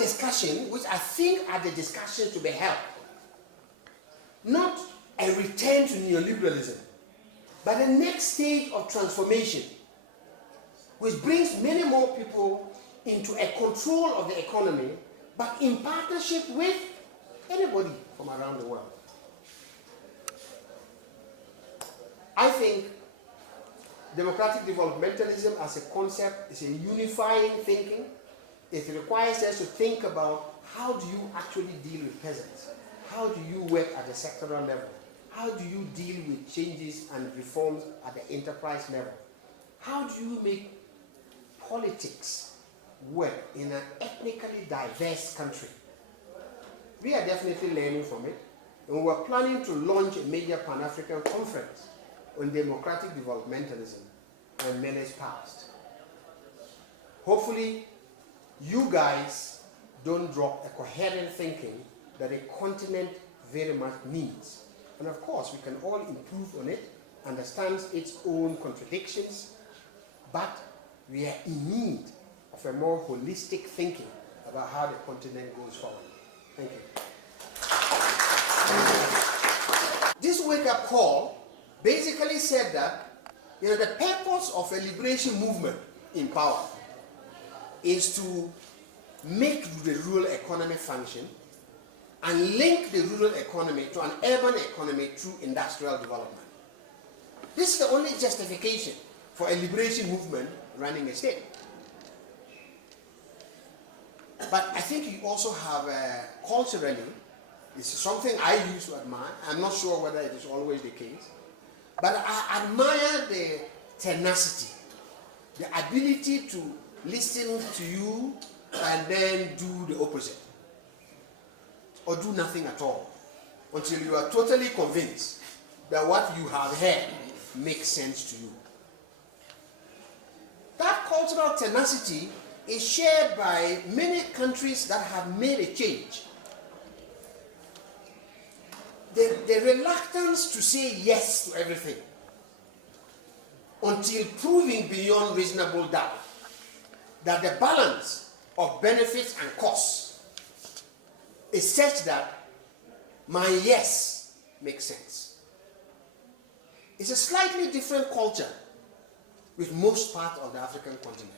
discussion, which I think are the discussions to be held, not a return to neoliberalism, but the next stage of transformation, which brings many more people into a control of the economy, but in partnership with anybody from around the world. I think democratic developmentalism as a concept is a unifying thinking. It requires us to think about how do you actually deal with peasants? How do you work at the sectoral level? How do you deal with changes and reforms at the enterprise level? How do you make politics work in an ethnically diverse country? We are definitely learning from it, and we're planning to launch a major Pan-African conference on democratic developmentalism when Meles passed. Hopefully, you guys don't drop a coherent thinking that a continent very much needs. And of course, we can all improve on it, understand its own contradictions, but we are in need of a more holistic thinking about how the continent goes forward. Thank you. This wake-up call basically said that, the purpose of a liberation movement in power is to make the rural economy function and link the rural economy to an urban economy through industrial development. This is the only justification for a liberation movement running a state. But I think you also have culturally, this is something I used to admire. I'm not sure whether it is always the case, but I admire the tenacity, the ability to listen to you and then do the opposite, or do nothing at all, until you are totally convinced that what you have heard makes sense to you. That cultural tenacity is shared by many countries that have made a change. The reluctance to say yes to everything until proving beyond reasonable doubt that the balance of benefits and costs is such that my yes makes sense. It's a slightly different culture with most parts of the African continent.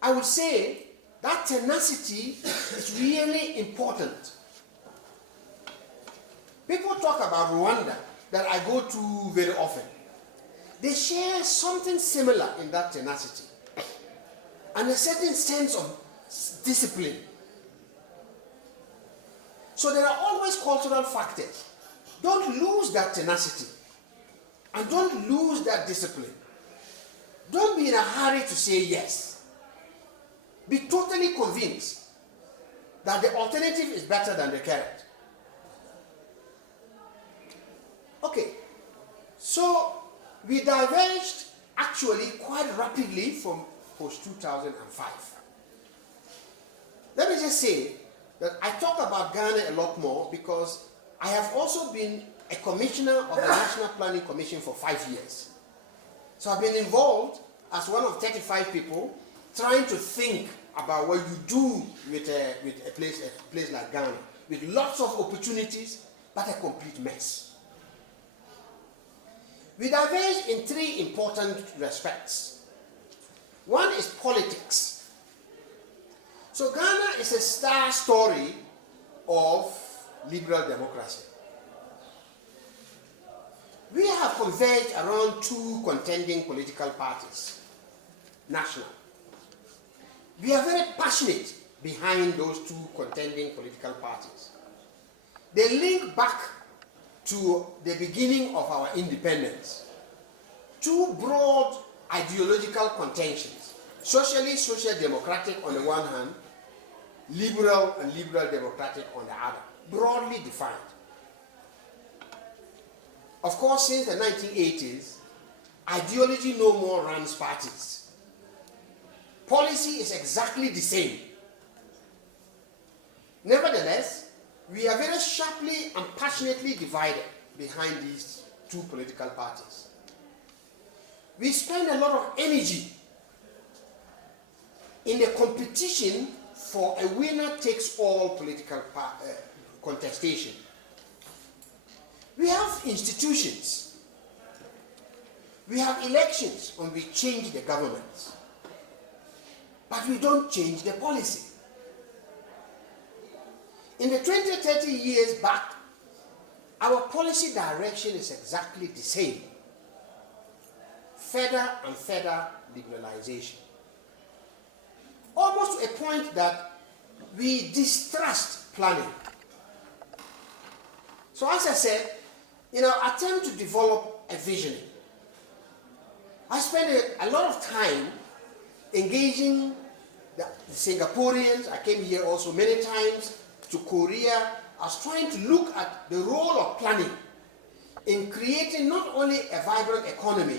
I would say that tenacity is really important. People talk about Rwanda, that I go to very often. They share something similar in that tenacity and a certain sense of discipline. So there are always cultural factors. Don't lose that tenacity and don't lose that discipline. Don't be in a hurry to say yes. Be totally convinced that the alternative is better than the carrot. Okay, so we diverged actually quite rapidly from post-2005. Let me just say that I talk about Ghana a lot more because I have also been a commissioner of the National Planning Commission for 5 years. So I've been involved as one of 35 people trying to think about what you do with a place like Ghana, with lots of opportunities, but a complete mess. We diverge in 3 important respects. One is politics. So Ghana is a star story of liberal democracy. We have converged around 2 contending political parties, national. We are very passionate behind those 2 contending political parties. They link back to the beginning of our independence. 2 broad ideological contentions, socially social democratic on the one hand, liberal and liberal democratic on the other, broadly defined. Of course, since the 1980s, ideology no more runs parties. Policy is exactly the same. Nevertheless, we are very sharply and passionately divided behind these 2 political parties. We spend a lot of energy in the competition for a winner-takes-all political contestation. We have institutions. We have elections when we change the governments. But we don't change the policy. In the 20, 30 years back, our policy direction is exactly the same. Further and further liberalization. Almost to a point that we distrust planning. So as I said, attempt to develop a visioning. I spent a lot of time engaging the Singaporeans. I came here also many times, to Korea. I was trying to look at the role of planning in creating not only a vibrant economy,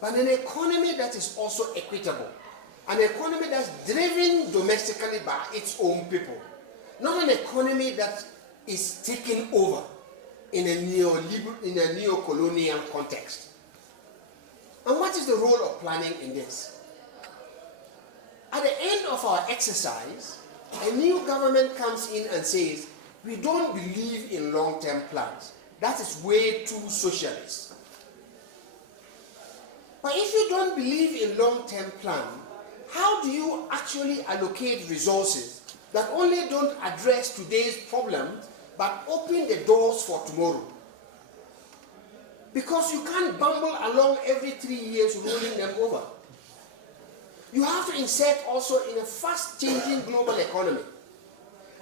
but an economy that is also equitable. An economy that's driven domestically by its own people. Not an economy that is taken over in a neo-colonial context. And what is the role of planning in this? At the end of our exercise, a new government comes in and says, we don't believe in long-term plans. That is way too socialist. But if you don't believe in long-term plan, how do you actually allocate resources that only don't address today's problems, but open the doors for tomorrow? Because you can't bumble along every 3 years rolling them over. You have to insert also in a fast-changing global economy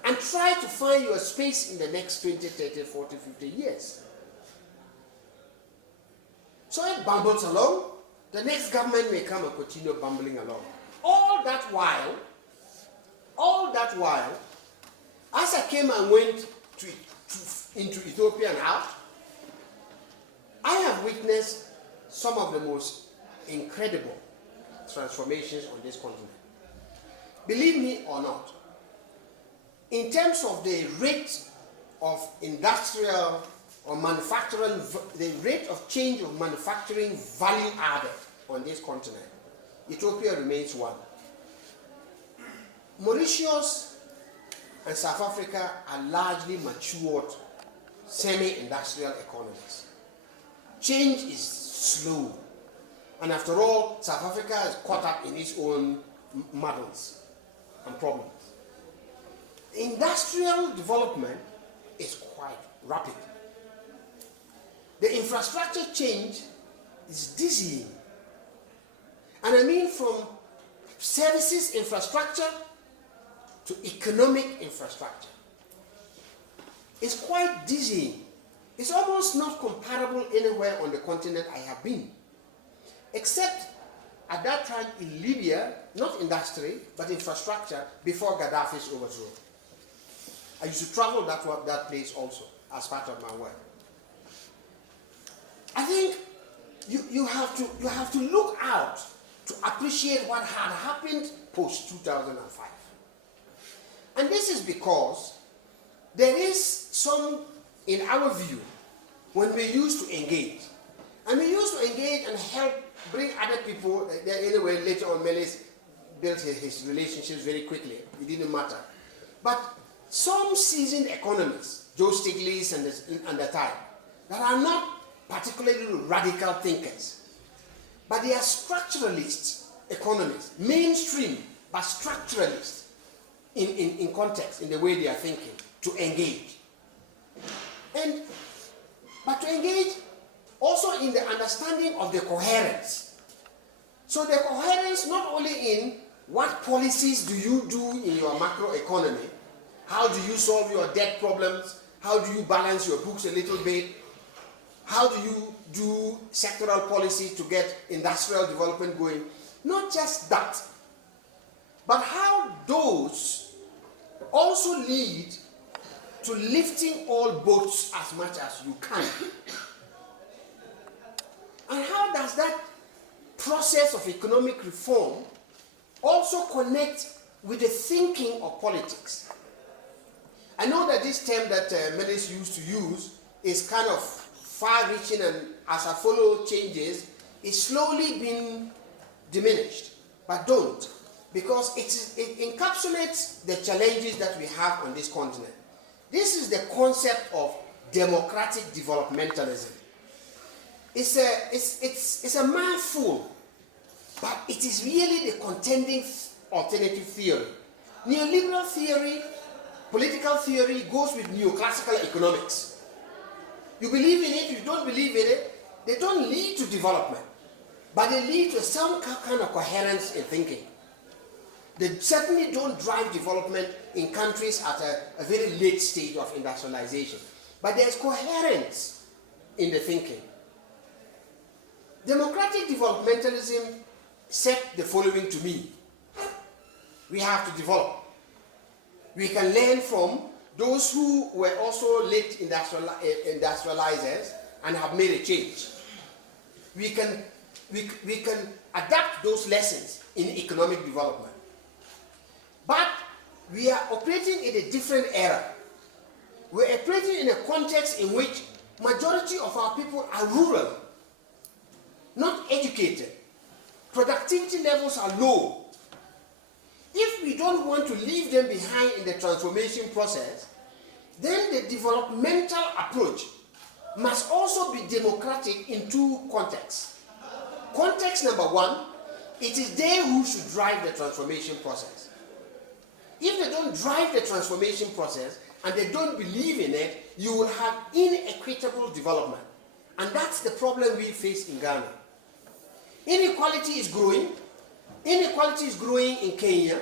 and try to find your space in the next 20, 30, 40, 50 years. So it bumbles along. The next government may come and continue bumbling along. All that while, as I came and went into Ethiopia and out, I have witnessed some of the most incredible transformations on this continent. Believe me or not, in terms of the rate of industrial or manufacturing, the rate of change of manufacturing value added on this continent, Ethiopia remains one. Mauritius and South Africa are largely matured semi-industrial economies. Change is slow. And after all, South Africa is caught up in its own muddles and problems. Industrial development is quite rapid. The infrastructure change is dizzying. And I mean from services infrastructure to economic infrastructure. It's quite dizzying. It's almost not comparable anywhere on the continent I have been. Except at that time in Libya, not industry, but infrastructure, before Gaddafi's overthrow. I used to travel that place also as part of my work. I think you have to look out to appreciate what had happened post-2005. And this is because there is some, in our view, when we used to engage, and we used to engage and help bring other people. Anyway, later on, Meles built his relationships very quickly. It didn't matter. But some seasoned economists, Joe Stiglitz and the type, that are not particularly radical thinkers, but they are structuralists, economists, mainstream, but structuralists in context, in the way they are thinking, to engage. But to engage also in the understanding of the coherence. So the coherence not only in what policies do you do in your macroeconomy, how do you solve your debt problems, how do you balance your books a little bit, how do you do sectoral policy to get industrial development going, not just that, but how those also lead to lifting all boats as much as you can. And how does that process of economic reform also connect with the thinking of politics? I know that this term that Meles used to use is kind of far-reaching, and as I follow changes, it's slowly been diminished. But don't. because it encapsulates the challenges that we have on this continent. This is the concept of democratic developmentalism. It's a mouthful, but it is really the contending alternative theory. Neoliberal theory, political theory, goes with neoclassical economics. You believe in it, you don't believe in it, they don't lead to development, but they lead to some kind of coherence in thinking. They certainly don't drive development in countries at a very late stage of industrialization. But there's coherence in the thinking. Democratic developmentalism said the following to me. We have to develop. We can learn from those who were also late industrializers and have made a change. We can adapt those lessons in economic development. But we are operating in a different era. We're operating in a context in which majority of our people are rural, not educated. Productivity levels are low. If we don't want to leave them behind in the transformation process, then the developmental approach must also be democratic in two contexts. Context number one, it is they who should drive the transformation process. If they don't drive the transformation process and they don't believe in it, you will have inequitable development. And that's the problem we face in Ghana. Inequality is growing. Inequality is growing in Kenya.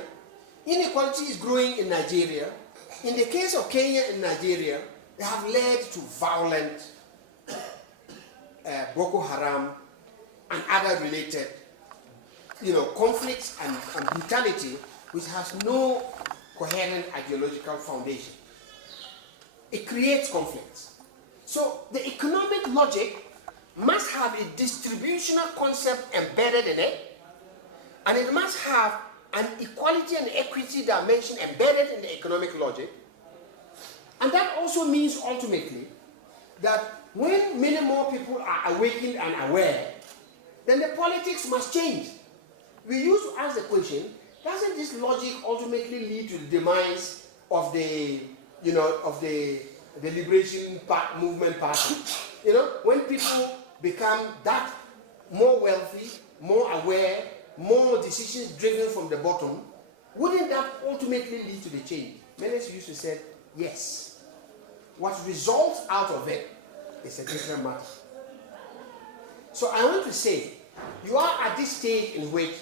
Inequality is growing in Nigeria. In the case of Kenya and Nigeria, they have led to violent Boko Haram and other related conflicts and brutality, which has no coherent ideological foundation. It creates conflicts. So the economic logic must have a distributional concept embedded in it, and it must have an equality and equity dimension embedded in the economic logic. And that also means ultimately that when many more people are awakened and aware, then the politics must change. We used to ask the question, doesn't this logic ultimately lead to the demise of the liberation movement party? When people become that more wealthy, more aware, more decisions driven from the bottom, wouldn't that ultimately lead to the change? Many used to say, yes. What results out of it is a different matter. So I want to say, you are at this stage in which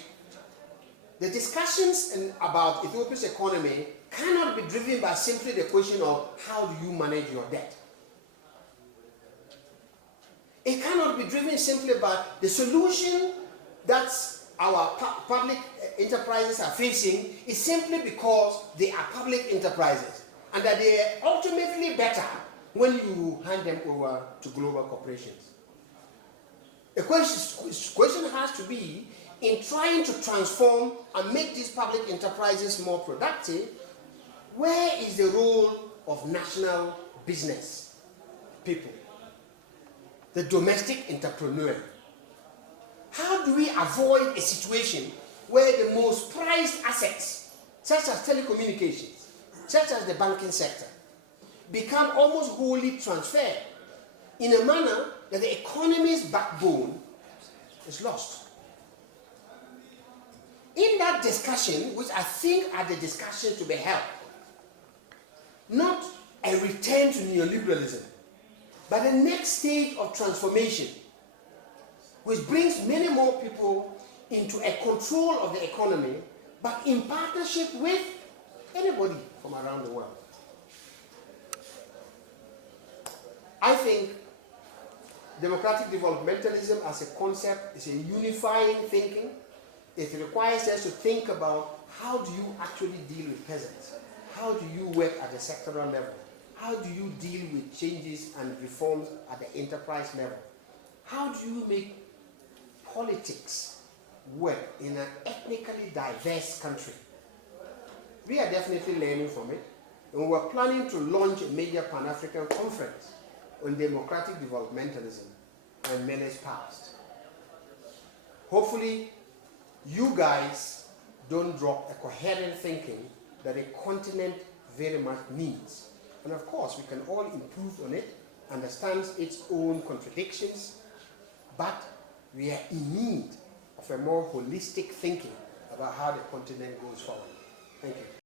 the discussions about Ethiopia's economy cannot be driven by simply the question of how do you manage your debt. It cannot be driven simply by the solution that our public enterprises are facing is simply because they are public enterprises and that they are ultimately better when you hand them over to global corporations. The question has to be, in trying to transform and make these public enterprises more productive, where is the role of national business people, the domestic entrepreneur? How do we avoid a situation where the most prized assets, such as telecommunications, such as the banking sector, become almost wholly transferred in a manner that the economy's backbone is lost? In that discussion, which I think are the discussions to be held, not a return to neoliberalism, but the next stage of transformation, which brings many more people into a control of the economy, but in partnership with anybody from around the world. I think democratic developmentalism as a concept is a unifying thinking. It requires us to think about how do you actually deal with peasants? How do you work at the sectoral level? How do you deal with changes and reforms at the enterprise level? How do you make politics work in an ethnically diverse country? We are definitely learning from it, and we're planning to launch a major Pan-African conference on democratic developmentalism and menace past. Hopefully, you guys don't drop a coherent thinking that a continent very much needs. And of course, we can all improve on it, understand its own contradictions, but we are in need of a more holistic thinking about how the continent goes forward. Thank you.